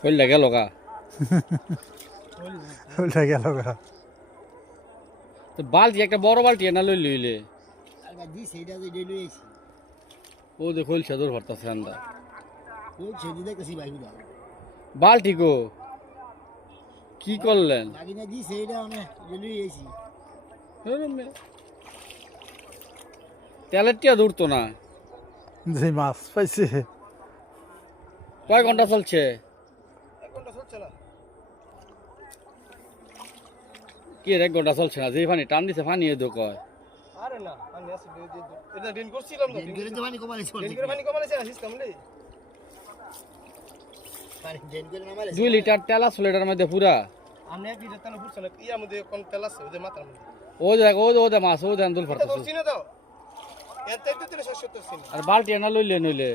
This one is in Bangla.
কইলা গেল গা উল্টা গেল গা তো বালতি একটা বড় বালতি এনা লই লইলে ও যে কইলছে দূর ভরতাছে আন্দা। বালতি গো কি করলেন? তেলের টিয়া দূর তো না। যে মাছ পাইছে। কয় ঘণ্টা চলছে? কি রে, ঘণ্টা চলছে না? যে পানি টান দিছে পানি এদো কয়। আরে না আমি আসি এটা দিন করছিলাম না ডেন করে তো পানি কমালেছি দিন করে পানি কমালেছে আসিস কামলে পানি ডেন করে নামালে দুই লিটার তেল আসলে এটার মধ্যে পুরা। আমি এক লিটার তানে ফুটছ না ইয়া মধ্যে কোন তেল আছে ওদের মাথার মধ্যে? ও যে ও যে ও যে মাছ ও যে আন্দোল এটা ভরতাছে ধরছি না দাও। এত একটু তেলে শেষ করতেছি আর বালতি এনা লইলে নইলে।